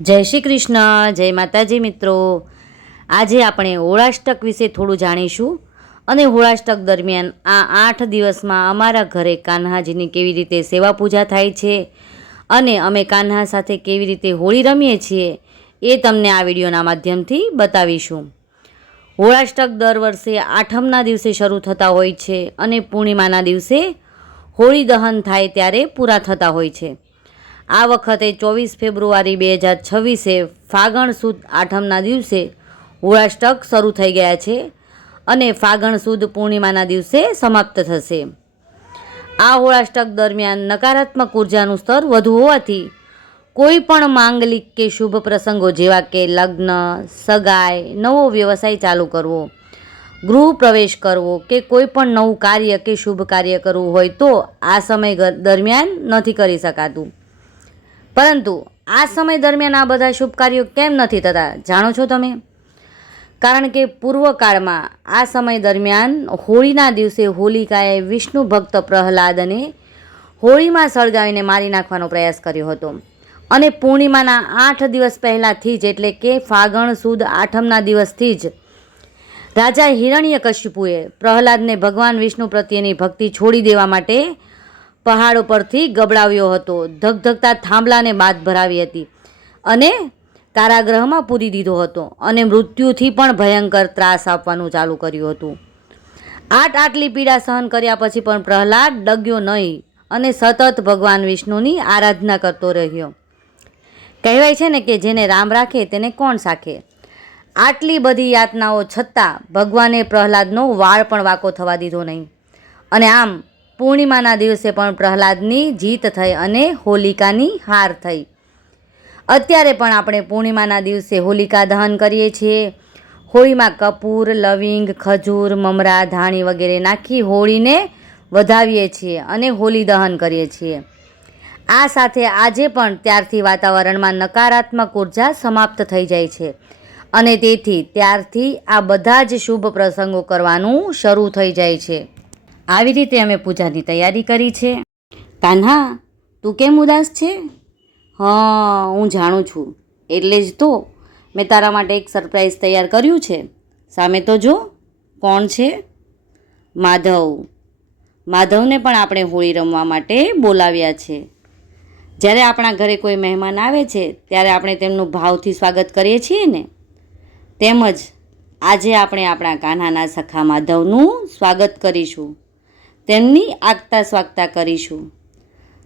જય શ્રી કૃષ્ણ, જય માતાજી મિત્રો। આજે આપણે હોળાષ્ટક વિશે થોડું જાણીશું અને હોળાષ્ટક દરમિયાન આ 8 દિવસમાં અમારા ઘરે કાન્હાજીની કેવી રીતે સેવા પૂજા થાય છે અને અમે કાન્હા સાથે કેવી રીતે હોળી રમીએ છીએ એ તમને આ વિડીયોના માધ્યમથી બતાવીશું। હોળાષ્ટક દર વર્ષે આઠમના દિવસે શરૂ થતા હોય છે અને પૂર્ણિમાના દિવસે હોળી દહન થાય ત્યારે પૂરા થતા હોય છે। આ વખતે 24 ફેબ્રુઆરી 2026 ફાગણ સુદ આઠમના દિવસે હોળાષ્ટક શરૂ થઈ ગયા છે અને ફાગણ સુદ પૂર્ણિમાના દિવસે સમાપ્ત થશે। આ હોળાષ્ટક દરમિયાન નકારાત્મક ઉર્જાનું સ્તર વધુ હોવાથી કોઈ પણ માંગલિક કે શુભ પ્રસંગો જેવા કે લગ્ન, સગાઈ, નવો વ્યવસાય ચાલુ કરવો, ગૃહ પ્રવેશ કરવો કે કોઈ પણ નવું કાર્ય કે શુભ કાર્ય કરવું હોય તો આ સમય દરમિયાન નથી કરી શકાતું। પરંતુ આ સમય દરમિયાન આ બધા શુભ કાર્યો કેમ નથી થતા જાણો છો તમે? કારણ કે પૂર્વકાળમાં આ સમય દરમિયાન હોળીના દિવસે હોલિકાએ વિષ્ણુ ભક્ત પ્રહલાદને હોળીમાં સળગાવીને મારી નાખવાનો પ્રયાસ કર્યો હતો અને પૂર્ણિમાના 8 દિવસ પહેલાંથી જ એટલે કે ફાગણ સુદ આઠમના દિવસથી જ રાજા હિરણ્યકશિપુએ પ્રહલાદને ભગવાન વિષ્ણુ પ્રત્યેની ભક્તિ છોડી દેવા માટે પહાડ પરથી ગબડાવ્યો હતો, ધગધગતા થાંભલાને બાદ ભરાવી હતી અને કારાગૃહમાં પૂરી દીધો હતો અને મૃત્યુથી પણ ભયંકર ત્રાસ આપવાનું ચાલુ કર્યું હતું। આટલી પીડા સહન કર્યા પછી પણ પ્રહલાદ ડગ્યો નહીં અને સતત ભગવાન વિષ્ણુની આરાધના કરતો રહ્યો। કહેવાય છે ને કે જેને રામ રાખે તેને કોણ સાખે। આટલી બધી યાતનાઓ છતાં ભગવાને પ્રહલાદનો વાળ પણ વાંકો થવા દીધો નહીં અને આમ પૂર્ણિમાના દિવસે પણ પ્રહલાદની જીત થઈ અને હોલિકાની હાર થઈ। અત્યારે પણ આપણે પૂર્ણિમાના દિવસે હોલિકા દહન કરીએ છીએ। હોળીમાં કપૂર, લવિંગ, ખજૂર, મમરા, ધાણી વગેરે નાખી હોળીને વધાવીએ છીએ અને હોલી દહન કરીએ છીએ। આ સાથે આજે પણ ત્યારથી વાતાવરણમાં નકારાત્મક ઉર્જા સમાપ્ત થઈ જાય છે અને તેથી ત્યારથી આ બધા જ શુભ પ્રસંગો કરવાનું શરૂ થઈ જાય છે। આવી રીતે અમે પૂજાની તૈયારી કરી છે। કાન્હા, તું કેમ ઉદાસ છે? હા, હું જાણું છું, એટલે જ તો મેં તારા માટે એક સરપ્રાઈઝ તૈયાર કર્યું છે। સામે તો જો, કોણ છે? માધવ। માધવને પણ આપણે હોળી રમવા માટે બોલાવ્યા છે। જ્યારે આપણા ઘરે કોઈ મહેમાન આવે છે ત્યારે આપણે તેમનું ભાવથી સ્વાગત કરીએ છીએ ને, તેમજ આજે આપણે આપણા કાન્હાના સખા માધવનું સ્વાગત કરીશું, તેમની આગતા સ્વાગતા કરીશું।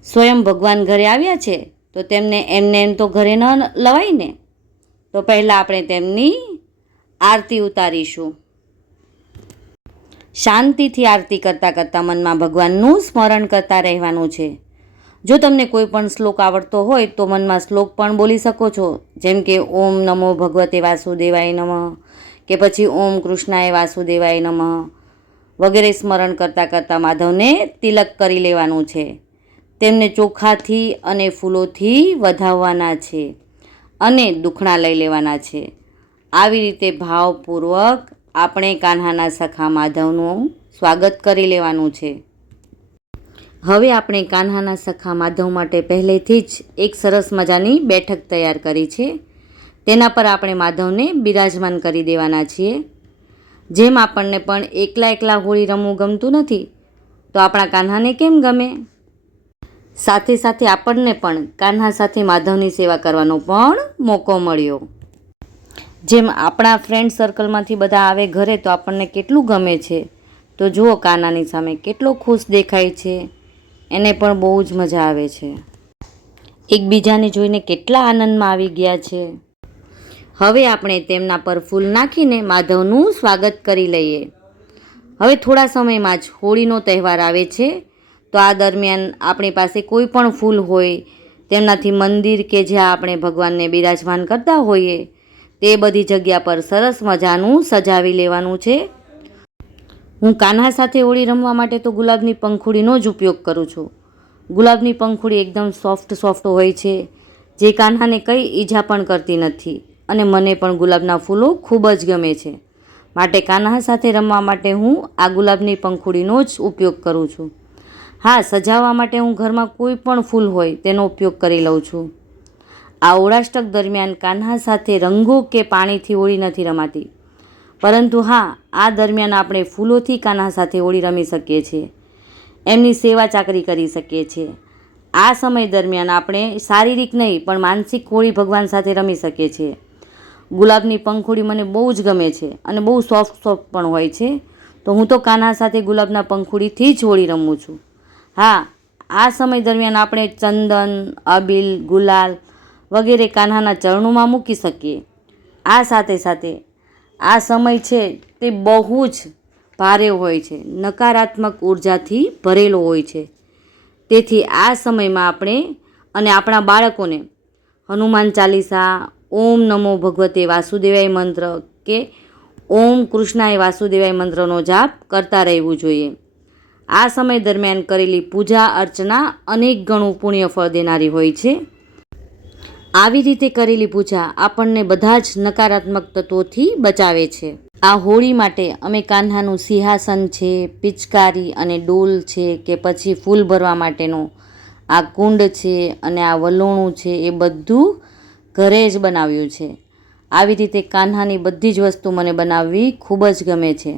સ્વયં ભગવાન ઘરે આવ્યા છે તો તેમને એમને એમ તો ઘરે ન લવાય ને, તો પહેલાં આપણે તેમની આરતી ઉતારીશું। શાંતિથી આરતી કરતાં કરતાં મનમાં ભગવાનનું સ્મરણ કરતા રહેવાનું છે। જો તમને કોઈ પણ શ્લોક આવડતો હોય તો મનમાં શ્લોક પણ બોલી શકો છો, જેમ કે ઓમ નમો ભગવતે વાસુદેવાય નમઃ કે પછી ઓમ કૃષ્ણાય વાસુદેવાય નમઃ વગેરે સ્મરણ કરતાં કરતાં માધવને તિલક કરી લેવાનું છે। તેમને ચોખાથી અને ફૂલોથી વધાવવાના છે અને દુખણા લઈ લેવાના છે। આવી રીતે ભાવપૂર્વક આપણે કાન્હાના સખા માધવનું સ્વાગત કરી લેવાનું છે। હવે આપણે કાન્હાના સખા માધવ માટે પહેલેથી જ એક સરસ મજાની બેઠક તૈયાર કરી છે। તેના પર આપણે માધવને બિરાજમાન કરી દેવાના છીએ। જેમ આપણને પણ એકલા હોળી રમવું ગમતું નથી તો આપણા કાન્હાને કેમ ગમે? સાથે સાથે આપણને પણ કાન્હા સાથે માધવની સેવા કરવાનો પણ મોકો મળ્યો। જેમ આપણા ફ્રેન્ડ સર્કલમાંથી બધા આવે ઘરે તો આપણને કેટલું ગમે છે। તો જુઓ, કાન્હાની સામે કેટલો ખુશ દેખાય છે, એને પણ બહુ જ મજા આવે છે। એકબીજાને જોઈને કેટલા આનંદમાં આવી ગયા છે। હવે આપણે તેમના પર ફૂલ નાખીને માધવનું સ્વાગત કરી લઈએ। હવે થોડા સમયમાં જ હોળીનો તહેવાર આવે છે, તો આ દરમિયાન આપણી પાસે કોઈ પણ ફૂલ હોય તેમનાથી મંદિર કે જ્યાં આપણે ભગવાનને બિરાજમાન કરતા હોઈએ તે બધી જગ્યા પર સરસ મજાનું સજાવી લેવાનું છે। હું કાન્હા સાથે હોળી રમવા માટે તો ગુલાબની પંખુડીનો જ ઉપયોગ કરું છું। ગુલાબની પંખુડી એકદમ સોફ્ટ હોય છે, જે કાન્હાને કંઈ ઈજા પણ કરતી નથી અને મને પણ ગુલાબના ફૂલો ખૂબ જ ગમે છે। માટે કાન્હા સાથે રમવા માટે હું આ ગુલાબની પંખુડીનો જ ઉપયોગ કરું છું। હા, સજાવવા માટે હું ઘરમાં કોઈ પણ ફૂલ હોય તેનો ઉપયોગ કરી લઉં છું। આ હોળાષ્ટક દરમિયાન કાન્હા સાથે રંગો કે પાણીથી હોળી નથી રમાતી, પરંતુ હા, આ દરમિયાન આપણે ફૂલોથી કાન્હા સાથે હોળી રમી શકીએ છીએ, એમની સેવા ચાકરી કરી શકીએ છીએ. આ સમય દરમિયાન આપણે શારીરિક નહીં પણ માનસિક હોળી ભગવાન સાથે રમી શકીએ છીએ. ગુલાબની પંખુડી મને બહુ જ ગમે છે અને બહુ સોફ્ટ પણ હોય છે, તો હું તો કાન્હા સાથે ગુલાબના પંખુડીથી જ હોળી રમું છું. હા, આ સમય દરમિયાન આપણે ચંદન, અબીલ, ગુલાલ વગેરે કાન્હાના ચરણોમાં મૂકી શકીએ. આ સાથે સાથે આ સમય છે તે બહુ જ ભારે હોય છે, નકારાત્મક ઉર્જાથી ભરેલો હોય છે. તેથી આ સમયમાં આપણે અને આપણા બાળકોને હનુમાન ચાલીસા, ઓમ નમો ભગવતે વાસુદેવાય મંત્ર કે ઓમ કૃષ્ણાય વાસુદેવાય મંત્રનો જાપ કરતા રહેવું જોઈએ. આ સમય દરમિયાન કરેલી પૂજા અર્ચના અનેક ગણું પુણ્ય ફળ દેનારી હોય છે. આવી રીતે કરેલી પૂજા આપણને બધા જ નકારાત્મક તત્વોથી બચાવે છે. આ હોળી માટે અમે કાન્હાનું સિંહાસન છે, પિચકારી અને ડોલ છે કે પછી ફૂલ ભરવા માટેનો આ કુંડ છે અને આ વલોણું છે, એ બધું ઘરે જ બનાવ્યું છે. આવી રીતે કાન્હાની બધી જ વસ્તુ મને બનાવવી ખૂબ જ ગમે છે.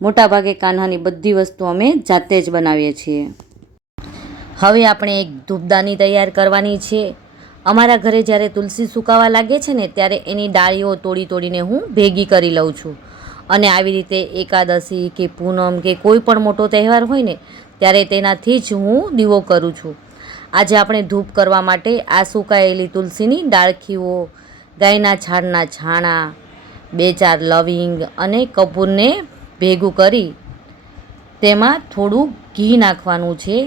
મોટાભાગે કાન્હાની બધી વસ્તુ અમે જાતે જ બનાવીએ છીએ. હવે આપણે એક ધૂપદાની તૈયાર કરવાની છે. અમારા ઘરે જ્યારે તુલસી સુકાવા લાગે છે ને, ત્યારે એની ડાળીઓ તોડીને હું ભેગી કરી લઉં છું. અને આવી રીતે એકાદશી કે પૂનમ કે કોઈ પણ મોટો તહેવાર હોય ને, ત્યારે તેનાથી જ હું દીવો કરું છું. આજે આપણે ધૂપ કરવા માટે આ સુકાયેલી તુલસીની ડાળખીઓ, ગાયના છાણના છાણા, 2-4 લવિંગ અને કપૂરને ભેગું કરી તેમાં થોડું ઘી નાખવાનું છે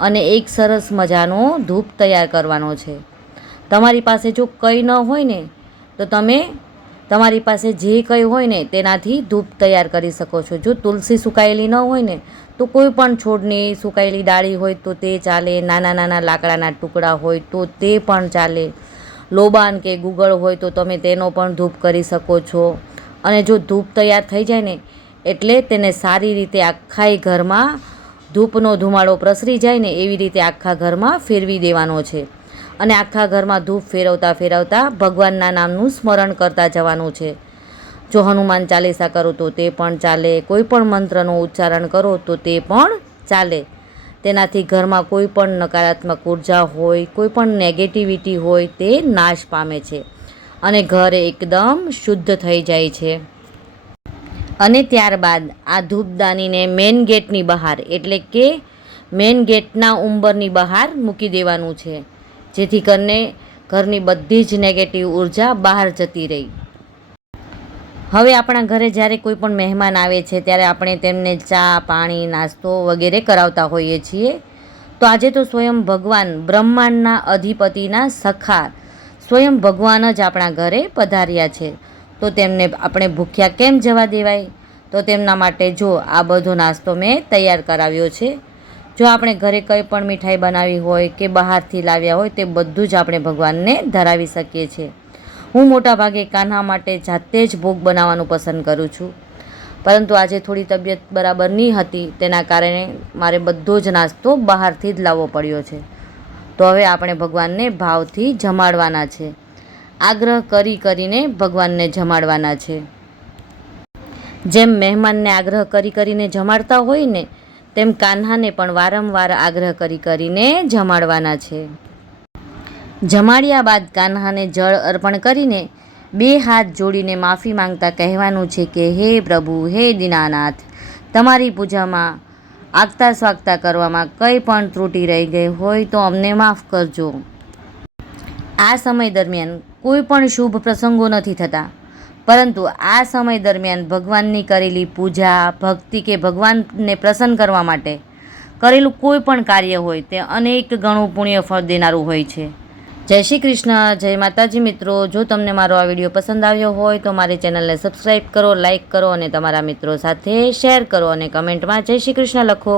અને એક સરસ મજાનો ધૂપ તૈયાર કરવાનો છે. તમારી પાસે જો કંઈ ન હોય ને, તો તમે તમારી પાસે જે કંઈ હોય ને તેનાથી ધૂપ તૈયાર કરી શકો છો. જો તુલસી સુકાયેલી ન હોય ને, તો કોઈ પણ છોડની સુકાયેલી ડાળી હોય તો તે ચાલે, નાના નાના લાકડાના ટુકડા હોય તો તે પણ ચાલે, લોબાન કે ગુગળ હોય તો તમે તેનો પણ ધૂપ કરી શકો છો. અને જો ધૂપ તૈયાર થઈ જાય ને, એટલે તેને સારી રીતે આખા ઘરમાં ધૂપનો ધુમાડો પ્રસરી જાય ને એવી રીતે આખા ઘરમાં ફેરવી દેવાનો છે. અને આખા ઘરમાં ધૂપ ફેરવતા ભગવાનના નામનું સ્મરણ કરતા જવાનું છે. જો હનુમાન ચાલીસા કરો તો તે પણ ચાલે, કોઈ પણ મંત્રનું ઉચ્ચારણ કરો તો તે પણ ચાલે. તેનાથી ઘરમાં કોઈ પણ નકારાત્મક ઉર્જા હોય, કોઈ પણ નેગેટિવિટી હોય તે નાશ પામે છે અને ઘર એકદમ શુદ્ધ થઈ જાય છે. અને ત્યારબાદ આ ધૂપદાનીને મેઇન ગેટની બહાર, એટલે કે મેઇન ગેટના ઉંબરની બહાર મૂકી દેવાનું છે, જેથી કરીને ઘરની બધી જ નેગેટિવ ઉર્જા બહાર જતી રહી. હવે આપણા ઘરે જ્યારે કોઈ પણ મહેમાન આવે છે ત્યારે આપણે તેમને ચા, પાણી, નાસ્તો વગેરે કરાવતા હોઈએ છીએ. તો આજે તો સ્વયં ભગવાન, બ્રહ્માંડના અધિપતિના સખા સ્વયં ભગવાન જ આપણા ઘરે પધાર્યા છે. તો તેમને આપણે ભૂખ્યા કેમ જવા દેવાય? તો તેમના માટે જો આ બધો નાસ્તો મેં તૈયાર કરાવ્યો છે. જો આપણે ઘરે કંઈ પણ મીઠાઈ બનાવી હોય કે બહારથી લાવ્યા હોય, તે બધું જ આપણે ભગવાનને ધરાવી શકીએ છીએ. હું મોટાભાગે કાન્હા માટે જાતે જ ભોગ બનાવવાનું પસંદ કરું છું, પરંતુ આજે થોડી તબિયત બરાબર નહીં હતી, તેના કારણે મારે બધો જ નાસ્તો બહારથી જ લાવવો પડ્યો છે. તો હવે આપણે ભગવાનને ભાવથી જમાડવાના છે, આગ્રહ કરીને ભગવાનને જમાડવાના છે. જેમ મહેમાનને આગ્રહ કરીને જમાડતા હોય ને, તેમ કાન્હાને પણ વારંવાર આગ્રહ કરીને જમાડવાના છે. જમાડ્યા બાદ કાન્હાને જળ અર્પણ કરીને 2 હાથ જોડીને માફી માંગતા કહેવાનું છે કે હે પ્રભુ, હે દીનાનાથ, તમારી પૂજામાં આગતા સ્વાગતા કરવામાં કંઈ પણ ત્રુટિ રહી ગઈ હોય તો અમને માફ કરજો. આ સમય દરમિયાન કોઈ પણ શુભ પ્રસંગો નથી થતા, પરંતુ આ સમય દરમિયાન ભગવાનની કરેલી પૂજા, ભક્તિ કે ભગવાનને પ્રસન્ન કરવા માટે કરેલું કોઈ પણ કાર્ય હોય તે અનેક ગણું પુણ્ય ફળ દેનારું હોય છે. જય શ્રી કૃષ્ણ, જય માતાજી મિત્રો. જો તમને મારો આ વિડીયો પસંદ આવ્યો હોય તો મારી ચેનલને સબસ્ક્રાઈબ કરો, લાઈક કરો અને તમારા મિત્રો સાથે શેર કરો અને કમેન્ટમાં જય શ્રી કૃષ્ણ લખો.